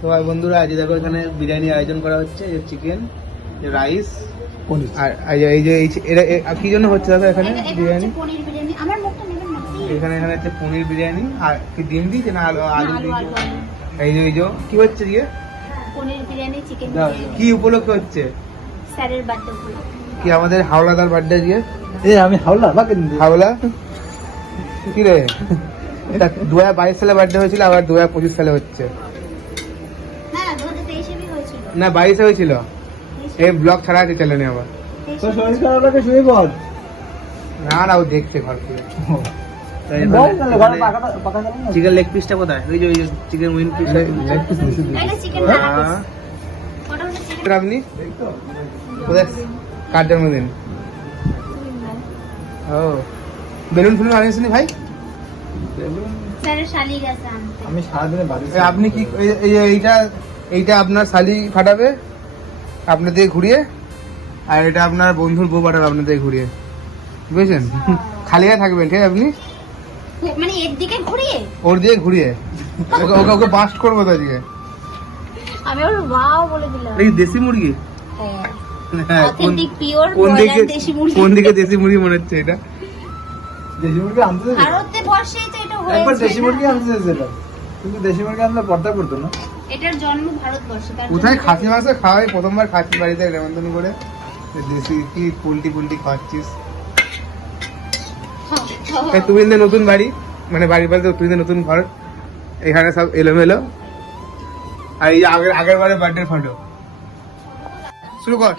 তো বন্ধুরা আজ দেখো এখানে বিরিয়ানি আয়োজন করা হচ্ছে, চিকেন, রাইস আর এই যে কি জন্য হচ্ছে দাদা এখানে বিরিয়ানি? এখানে হচ্ছে পনির বিরিয়ানি আর কি ডিম দিয়েছে না আলু দিয়েছে? এই যে কি হচ্ছে দিয়ে পনির বিরিয়ানি, চিকেন কি উপলক্ষে হচ্ছে? স্যারের বার্থডে উপলক্ষে। কি আমাদের হাওলাদার বার্থডে দিয়ে? আমি হাওলা হাওলা কি রে, এটা 2022 সালে বার্থডে হয়েছিল, আবার 2025 সালে হচ্ছে। হ্যাঁ 2023 এ হয়েছিল না 22 হয়েছিল। এই ব্লগ ছাড়া আছে চ্যানেলে আবার। তো শরীর খারাপ লাগে শুয়ে পড়। না ও দেখছে ঘর থেকে। চিকেন লেগ পিসটা কোথায়? ওই যে chicken wing piece. Leg piece নিছি। এটা চিকেন না ওটা হচ্ছে চিকেন। আপনি কোথায় কার জন্মদিন? ও বেলুন ফুলুন আনিসনি ভাই? স্যারের শালি গেছে আনতে। আমি সারাদিনে বাড়ি। আপনি কি এইটা আপনার শালি ফাটাবে আপনার দিয়ে ঘুরিয়ে, আর এটা আপনার বন্ধুর বউ পাঠাবে আপনার দিয়ে ঘুরিয়ে, বুঝেছেন? খালি গায়ে থাকবেন ঠিক আছে আপনি, মানে এর দিকে ঘুরিয়ে ওর দিয়ে ঘুরিয়ে ওকে বাস্ট করবো তো আজকে। আমি ওর ওয়াও বলে দিলাম। এই দেশি মুরগি? হ্যাঁ অথেন্টিক পিওর কোন দিকে দেশি মুরগি। কোন দিকে দেশি মুরগি মনে হচ্ছে এটা? দেশি মুরগি আনতে দেবে? ভারতে বর্ষেই তো এটা একবার হয়েছে। দেশি মুরগি আনতে যেটা, কিন্তু দেশি মুরগি আনলে পর্দা করতো না। এটার জন্ম ভারতবর্ষে। কোথায় খাসি মাংস খাওয়াই প্রথমবার খাসি বাড়িতে নেমন্তন্ন করে, দেশি কি পোল্ট্রি খাওয়াচ্ছিস? তুমি নতুন বাড়ি, মানে বাড়ি বলতে তুমি নতুন ঘর, এখানে সব এলোমেলো, আর এই আগের বারে বার্থডে ফটো শুরু কর।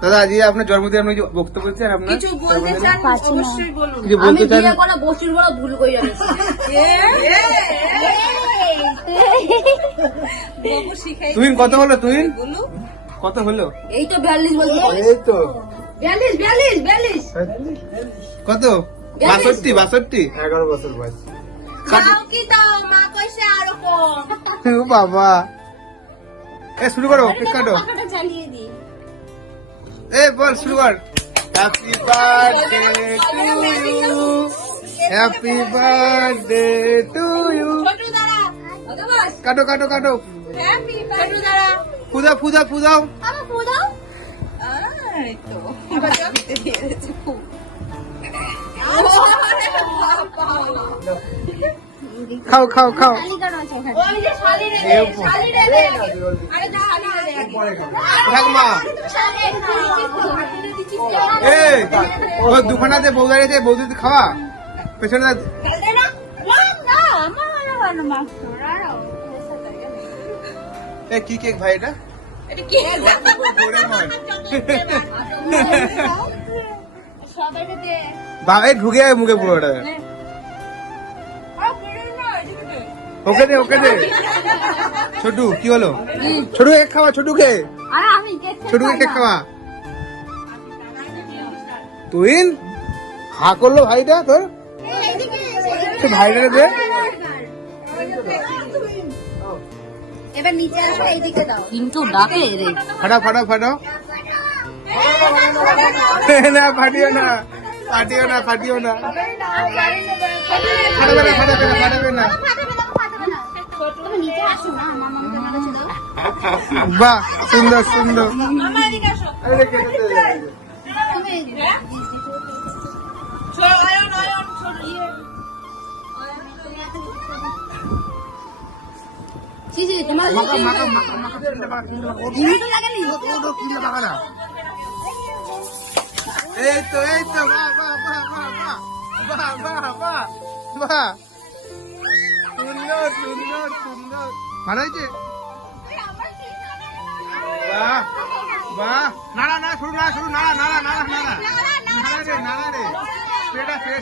দাদা আজ আপনার জন্মদিন, আপনি যে বক্তব্য দিচ্ছেন আপনার কিছু বলতে চান অবশ্যই বলুন। কিছু আমি বলতে চান? বিয়ে করা বসির বড় ভুল কই জানিস। বাবু শিখাই তুই কত হলো? তুই বলু কত হলো? এই তো 42 বলতে। এই তো 42 কত? 62 11 বছর বয়স। খাও কি দাও মা কইছে আরো কম। ও বাবা, এ শুরু করো, কেক কাটো। পাখাটা চালিয়ে দি। এ বল শুরু কর। Happy birthday to you, happy birthday to you. ছোট দাঁড়া ওকে বস। কাটো কাটো কাটো, হ্যাপি ছোট দাঁড়া। ফুদাও। আমার ফু দাও। এই তো এবার দিতে দিয়েছে ফু। খাও শালি কাটা আছে এখানে। ও আমি যে শালি রে দে, শালি রে দে। আরে যা শালি রে দে। থাক মা। এ ও দুখানা দে, বউ দাঁড়িয়েছে, বৌদি খাওয়া পেছনে। খেলতে না না আমার না মাছ রাও। এ কি কেক ভাই এটা? এটা কি? ডোরেমন। সবাই দে। বাবা ঢুকে যাবে মুখে পুরো ওটা। ওকে দে ছোটু, কি হলো? ছোটু কেক খাওয়া, ছোটুকে আরে আমি কেক খাওয়া। তুই হা করলো ভাইটা তোর, ভাইটা দে। এবার নিচে আসো, এইদিকে দাও। কিন্তু ডাকে রে। ফাটাও। না ফাটিও না। ফাটাবে না। তুমি নিচে আসো না, আমার মামাকে কাছে দাও। বাহ সুন্দর। মামা এদিকে আসো। তুমি ছোট নয়ন ছোট ইয়ে। চিজি তোমার মাখা। হিন্দু লাগে নি? এই তো বাহ সুন্দর ভালো হয়েছে। বাহ নাড়া শুরু নাড়া রে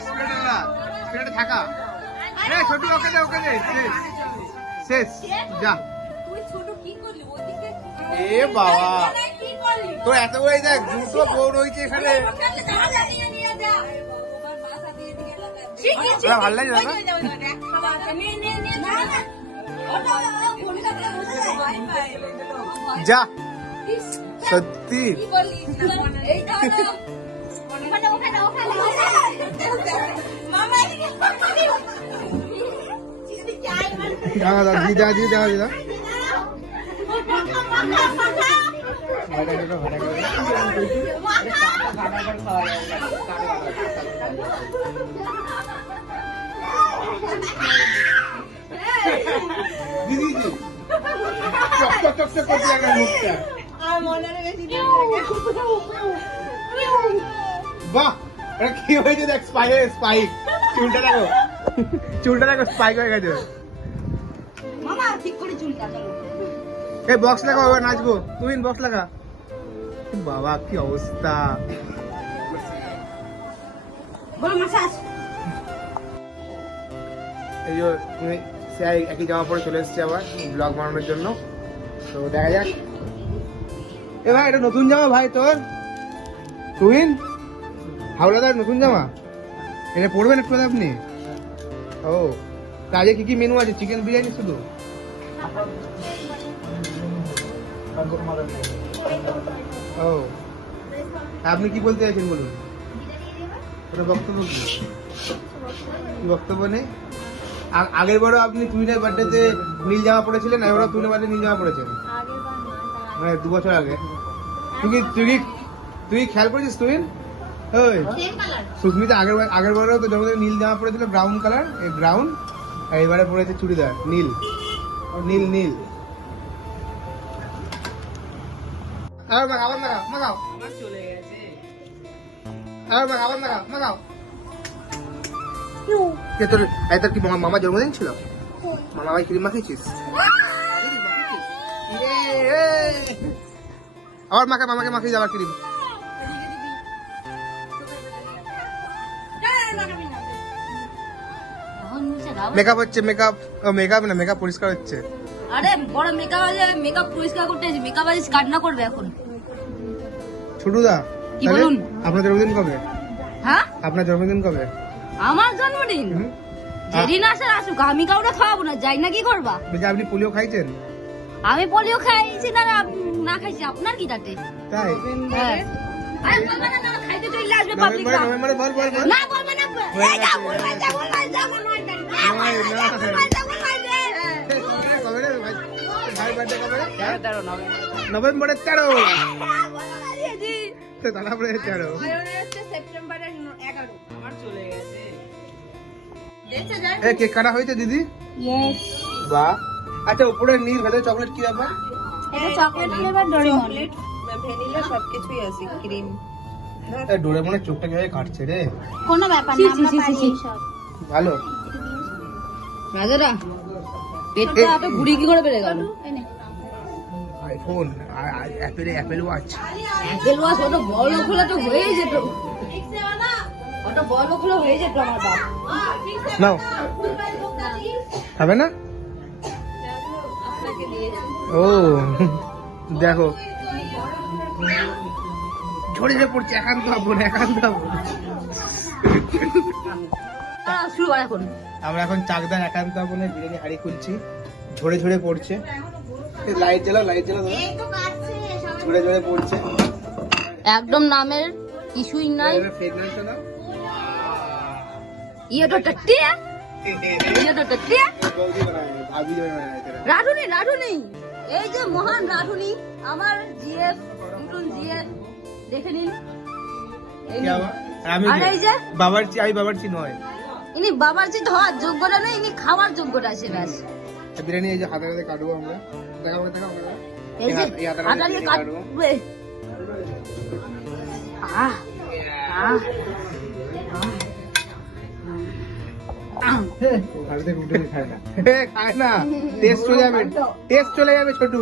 স্প্রেটা থাকা। ছোটু ওকে দে শেষ যা। তুই ছোট কি করলি ওদিকে? এ বাবা কি করলি? তোর এত বড় দেখ, দুটো বউ রয়েছে এখানে। নিয়ে যা। ওবার মাথা দিয়ে দিকে লাগা। ভালো লাগে দাদা? যা সত্যি মামা জামা দাও দিদা দিদা দিদা দিদি চক করতে একটা মুখটা বাহ এটা কি হয়েছে দেখ স্পাইক চুলটা দেখো স্পাইক হয়ে গেছে মামা ঠিক করে চুলটা চলো এই বক্স লাগা এবার নাচবো তুই বক্স লাগা বাবা কি অবস্থা বল মাসাজ এই যে সে একই জামা পরে চলে এসেছে আবার ব্লগ বানানোর জন্য তো দেখা যাক এ ভাই এটা নতুন জামা ভাই তোর তুহিন হাওলাদার নতুন জামা এটা পরবেন একটু আপনি ও আজকে কি কি মেনু আছে চিকেন বিরিয়ানি শুধু ও আপনি কি বলতে চাইছেন বলুন ওটা বক্তব্য কি বক্তব্য নেই আগের বারও আপনি তুহিনের বার্থডেতে নীল জামা পরেছিলেন এবারও তুহিনের বার্থডে নীল জামা পরেছেন মানে 2 বছর আগে তুই খেয়াল করেছিস তুহিন ওই সুস্মিতা আগের বারও তো জন্মদিনে নীল জামা পরেছিল ব্রাউন কালার এই ব্রাউন আর এবারে পরেছে চুড়িদার নীল নীল নীল আবার মাগাও আমার চলে গেছে আবার মাগাও তোর কি মামা জন্মদিন ছিল মামা ভাই ক্রিম মাখিয়েছিস আবার মামাকে মাখিয়ে যাবার ক্রিম মেকআপ হচ্ছে মেকআপ পরিষ্কার হচ্ছে আরে বড় মেকআপ আছে মেকআপ পরিষ্কার করতে আছে মেকআপ আজ স্টার্ট না করবে এখন ছোটুদা কি বলুন আপনার জন্মদিন কবে হ্যাঁ আপনার জন্মদিন কবে আমার জন্মদিন যেদিন আসে আসুক আমি কাউকে খাওয়াবো না যাই না কি করবা বলছি আপনি পোলিও খাইছেন আমি পোলিও খাইছি না না খাইছি আপনার কি তাতে তাই হ্যাঁ আরে বলবা না না খাইতে চলে আসবে পাবলিক নভেম্বরে বল না বলবা না এই যা বল নভেম্বরের 13 তারপরে 13 সেপ্টেম্বরের 11 আমার চলে গেছে এ কেক কাটা হয়েছে দিদি ইয়েস বাহ আচ্ছা উপরে নীল ভেতরে চকলেট কি ব্যাপার এটা চকলেট ফ্লেভার ডোরেমন ভ্যানিলা সবকিছুই আছে ক্রিম ডোরেমনের চোখটা কিভাবে কাটছে রে কোনো ব্যাপার না আমরা পারি সব ভালো রাজারা পেটটা এত ঘুরি কি করে বেড়ে গেল iPhone Apple watch Apple watch ওটা বড় খোলা তো হয়ে যেত ওটা বড় খোলা হয়ে যেত আমার বাপ নাও হবে না ও দেখো ঝরে ঝরে পড়ছে একান্ত হবো শুরু কর এখন আমরা এখন চাকদার একান্ত হবো বিরিয়ানি হাড়ি খুলছি ঝরে ঝরে পড়ছে লাইট জ্বালাও ঝরে ঝরে পড়ছে একদম নামের কিছুই নাই ফ্রেগনেন্সটা দাও ইয়ে তো টটিয়া বৌদি বানাবে ভাবি বানাবে রাধুনি এই যে মহান রাধুনি আমার জিএফ নতুন জিএফ দেখে নিন এই নিন। আমি আর এই যে বাবারচি নয় ইনি বাবার্চি হওয়ার যোগ্যতা নেই ইনি খাওয়ার যোগ্যতা আছে ব্যাস বিরিয়ানি এই যে হাতে হাতে কাটবো আমরা দেখাবো এই যে এই হাতে হাতা দিয়ে কাটবে আহ আহ খায় না টেস্ট চলে যাবে ছোটু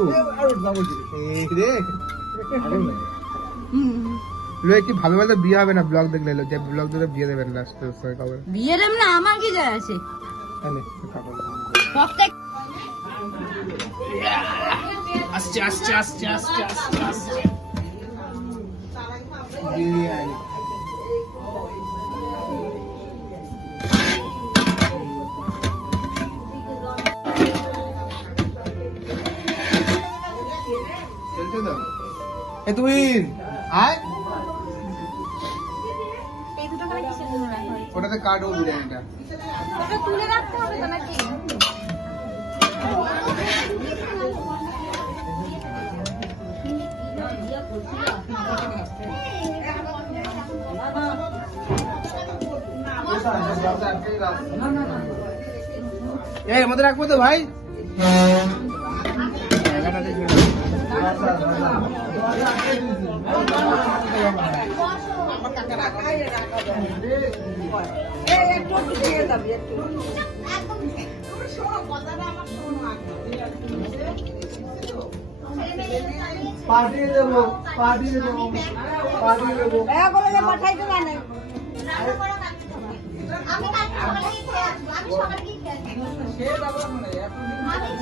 কি ভাবে বলতে বিয়ে হবে না ব্লগ দেখলে যে ব্লগ দেখে বিয়ে দেবেন লাস্ট খবর বিয়ে দেব না আমার কি যায় আছে আসছে বিরিয়ানি তুই আয় ওটাতে কাটবো বিরিয়ানিটা তুলে রাখতে হবে তো নাকি এই এর মধ্যে রাখবো তো ভাই? পার্টি দেবো, পার্টি দেবো, পার্টি দেবো।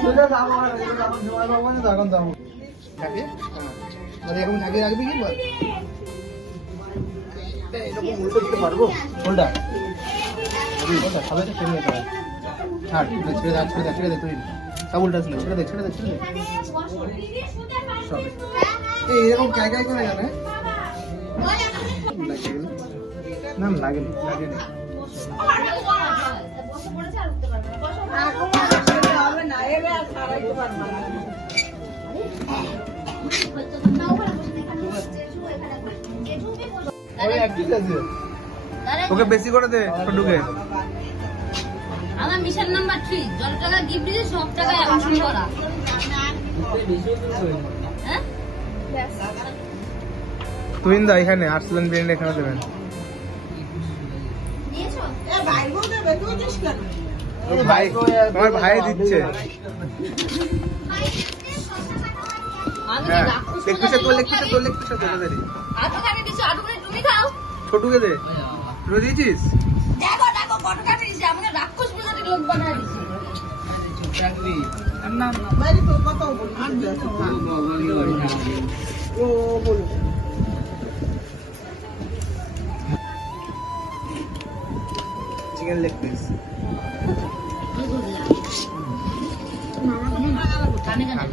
সোজা যাবো আর যখন সময় পাবো না তখন যাবো। থাকে? মানে এরকম ঢাকিয়ে রাখবি কি বল? এরকম উল্টো দিতে পারবো? কোনটা? কোনটা? সবাই তো ছেড়ে দিতে হবে। ছাড়, ছেড়ে দে তুই। সব উল্টা ছিল, ছেড়ে দে। সব। এই এরকম কাই করে জানে? না লাগেনি। ওকে বেশি করে দে ছোটুকে। আমার মিশন নাম্বার 3 যত টাকা গিফট দিয়েছে সব টাকা অংশ করা। হ্যাঁ তুই দা এখানে আর্সেলান বিরিয়ানি এখানে দেবেন। ভাই তোমার ভাই দিচ্ছে। হ্যাঁ লেগ পিসে তাড়াতাড়ি। আটুখানি দিছো, আটুখানি তুমি খাও। ছোটুকে দে। তুই দিয়েছিস? দেখো কতখানি দিছে, আমাকে রাক্ষস প্রজাতির লোক বানায় দিছে। Chicken leg piece. কানে কানে